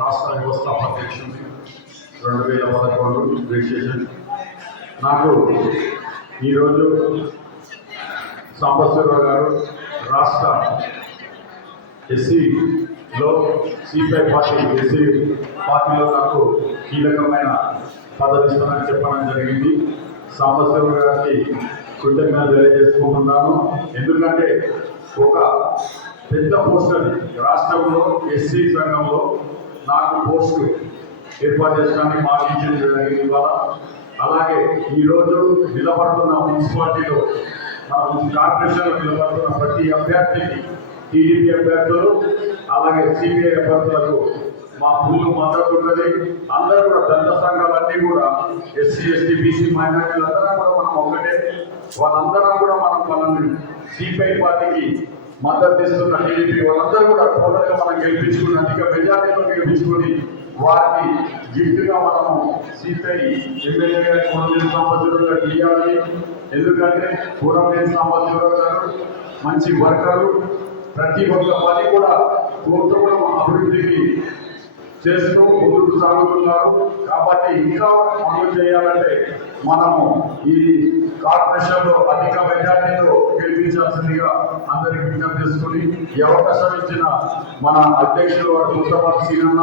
రాష్ట్ర వ్యవస్థాపధ్యక్షుని 2011 రిజిస్ట్రేషన్. నాకు ఈరోజు సాంబశివరావు గారు రాష్ట్ర ఎస్సీలో C5 పార్టీ ఎస్సీ పార్టీలో నాకు కీలకమైన పదవి ఇస్తానని చెప్పడం జరిగింది. సాంబశివరావు గారికి కృతజ్ఞతలు తెలియజేసుకుంటున్నాను. ఎందుకంటే ఒక పెద్ద పోస్ట్ అది రాష్ట్రంలో ఎస్సీ సంఘంలో నాకు పోస్టు ఏర్పాటు చేయడానికి మాకు ఇచ్చింది జరిగింది ఇవాళ. అలాగే ఈరోజు నిలబడుతున్న మున్సిపాలిటీలో మన కార్పొరేషన్లో నిలబడుతున్న ప్రతి అభ్యర్థికి టీడీపీ అభ్యర్థులు అలాగే సిపిఐ అభ్యర్థులకు మా పూర్వ మద్దతు ఉన్నది. అందరూ కూడా దళిత సంఘాలన్నీ కూడా ఎస్సీ ఎస్టీ బీసీ మైనార్టీలందరూ కూడా మనం ఒకటే. వాళ్ళందరూ కూడా వాళ్ళని సిపిఐ పార్టీకి మద్దతు ఇస్తున్న టీడీపీ వాళ్ళందరూ కూడా టోటల్గా మనం గెలిపించుకుని అధిక మెజార్టీతో గెలిపించుకొని వారికి గిఫ్ట్గా మనము సిపిఐ ఎమ్మెల్యే గారి కోనలేని సాంబశివరావు గారు ఇవ్వాలి. ఎందుకంటే కోనలేని సాంబశివరావు గారు మంచి వర్కరు, ప్రతి ఒక్క పని కూడా తోటగూడెం అభివృద్ధికి చేస్తూ ముందుకు సాగుతున్నారు. కాబట్టి ఇంకా అమలు చేయాలంటే మనము ఈ కార్పొరేషన్లో అధిక మెజార్టీతో గెలిపించాల్సిందిగా అందరికీ విజ్ఞప్తి చేసుకుని ఈ అవకాశం ఇచ్చిన మన అధ్యక్షులు ముస్తఫా సీనన్న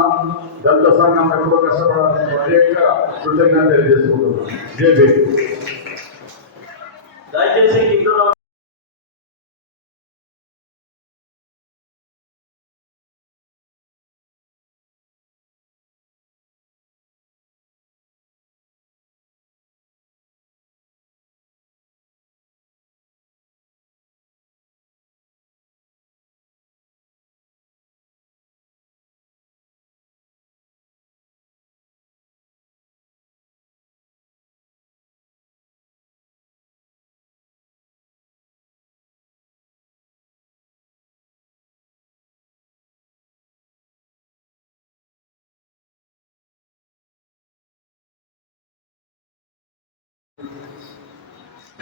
దళిత సంఘం ఎక్కువ కష్టపడాలని ప్రత్యేక కృతజ్ఞత తెలియజేసుకుంటున్నాను. జై భీమ్. దయచేసి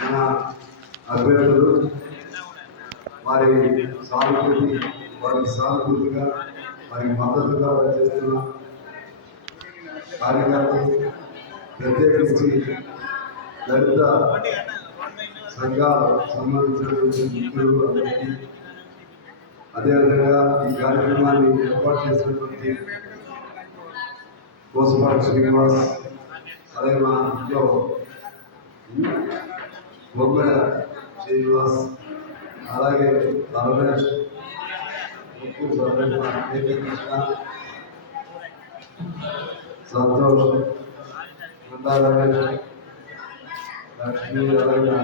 మన అభ్యర్థులు వారికి సానుభూతిగా వారికి మద్దతుగా పనిచేస్తున్న కార్యకర్తలు, ప్రత్యేకించి దళిత సంఘాలు సంబంధించినటువంటి మిత్రులు అందరికీ, అదేవిధంగా ఈ కార్యక్రమాన్ని ఏర్పాటు చేసినటువంటి కోసపాటి శ్రీనివాస్, అలాగే మా ఇంట్లో బొమ్మల శ్రీనివాస్, అలాగే రమేష్, కృష్ణ, సంతోష్, రమేష్, లక్ష్మి, అలాగే నా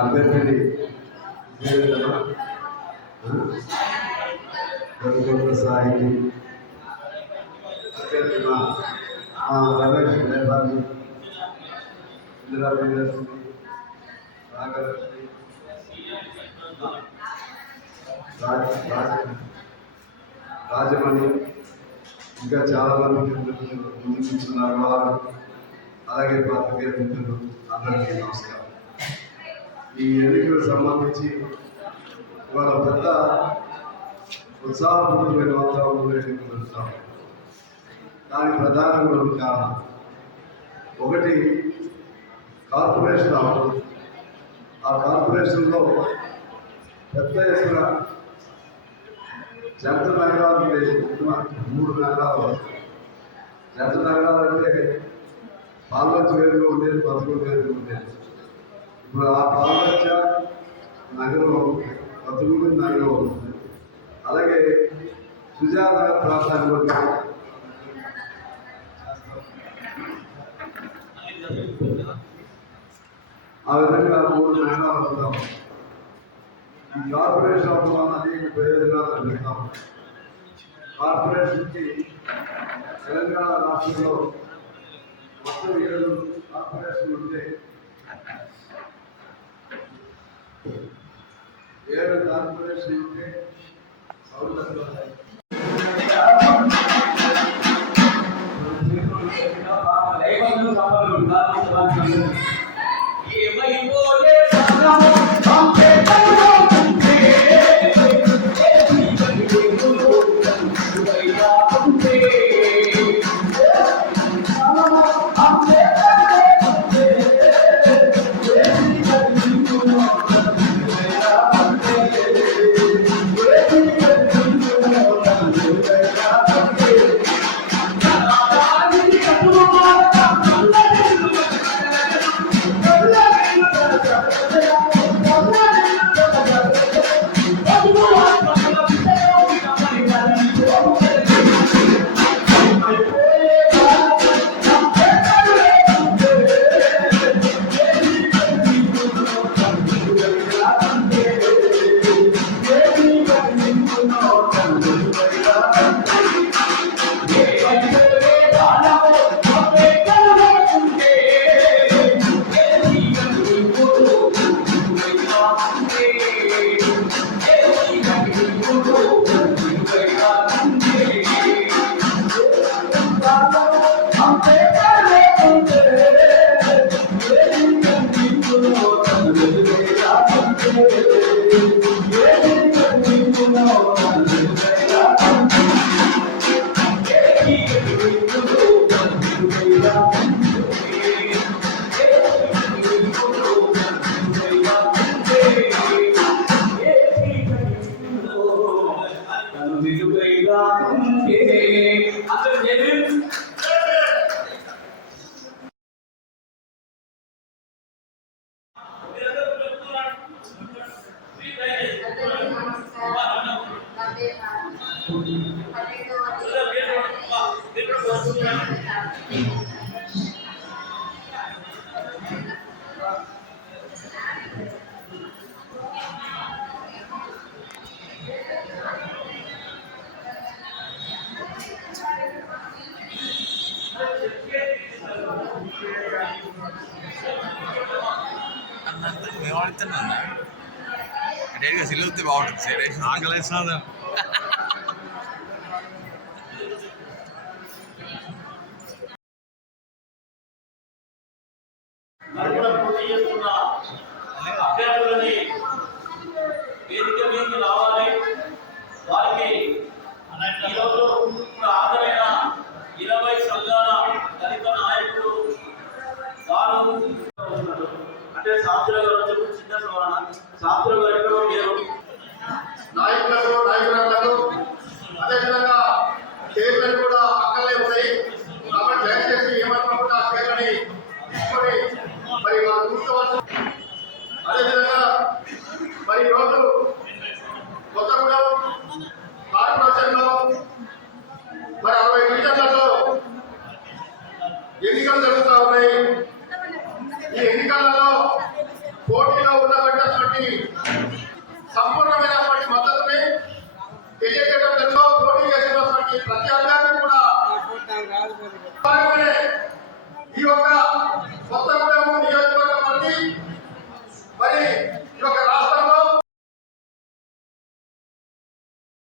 అభ్యర్థి సాయి, రమేష్ నేపాలి, ఇందిరా ప్రియదర్శిని, నాగలక్ష్మి, రాజమణి, ఇంకా చాలా మంది ముందుకున్నారు వారు, అలాగే పాత్రికేయ మిత్రులు అందరికీ నమస్కారం. ఈ ఎన్నికలకు సంబంధించి ఇవాళ పెద్ద ఉత్సాహపూర్వకమైన వాతావరణంలో ఎన్నికలు జరుగుతాం. దానికి ప్రధానంగా రెండు కారణం. ఒకటి కార్పొరేషన్ అవ్వడం. ఆ కార్పొరేషన్లో పెద్ద ఎత్తున జంట నగరాలు ఉండేవి. 3 నగరాలు. జంట నగరాలు అంటే పాల్వంచ వేరుగా ఉండేది, బతుకుడు వేరుగా ఉండేది. ఇప్పుడు ఆ పాల్వంచ నగరం, బతుకుడు నగరం ఉంటుంది. అలాగే సుజాత నగర్ ప్రాంతానికి వచ్చి ఆ విధంగా 3 నగరాలు అవుతాం. ఈ కార్పొరేషన్ అవ్వడం వల్ల అనేక ప్రయోజనాలు లభిస్తాం. కార్పొరేషన్కి తెలంగాణ రాష్ట్రంలో మొత్తం 7 కార్పొరేషన్లు ఉంటే 7 కార్పొరేషన్లు ఉంటే సౌలభ్యాలు ఏమైపోయే అందరికీ నమస్కారం. నా పేరు మేమడుతున్నాను డైరెక్ట్గా సిల్లుతే బాగుంటుంది సైడ్ ఆకలేస్తాను నలుగురు పోటీ చేస్తున్న అభ్యర్థులని వేదిక మీదకి రావాలి. వారికి ఈరోజు హాజరైన 20 సంఘాల దళిత నాయకులు వారు అంటే శాస్త్ర గారు చిన్న సవరణ శాస్త్ర గారు మీరు నాయకులకు నాయకురాలకు అదేవిధంగా చైర్మన్ కూడా పక్కనే ఉన్నాయి కాబట్టి దయచేసి ఏమనుకుంటే ఆ చైర్మని తీసుకొని మరి వాళ్ళు కూర్చోవచ్చు. అదేవిధంగా మరి ఈరోజు కొత్తగూడెం కార్పొరేషన్లో మరి 60 డివిజన్లలో ఎన్నికలు జరుగుతూ ఉన్నాయి. ఈ ఎన్నికలలో పోటీలో ఉన్నటువంటి సంపూర్ణమైనటువంటి మద్దతుని తెలియజేయడం జరుగుతూ పోటీ చేసినటువంటి ప్రతి అభ్యర్థి కూడా ఈ యొక్క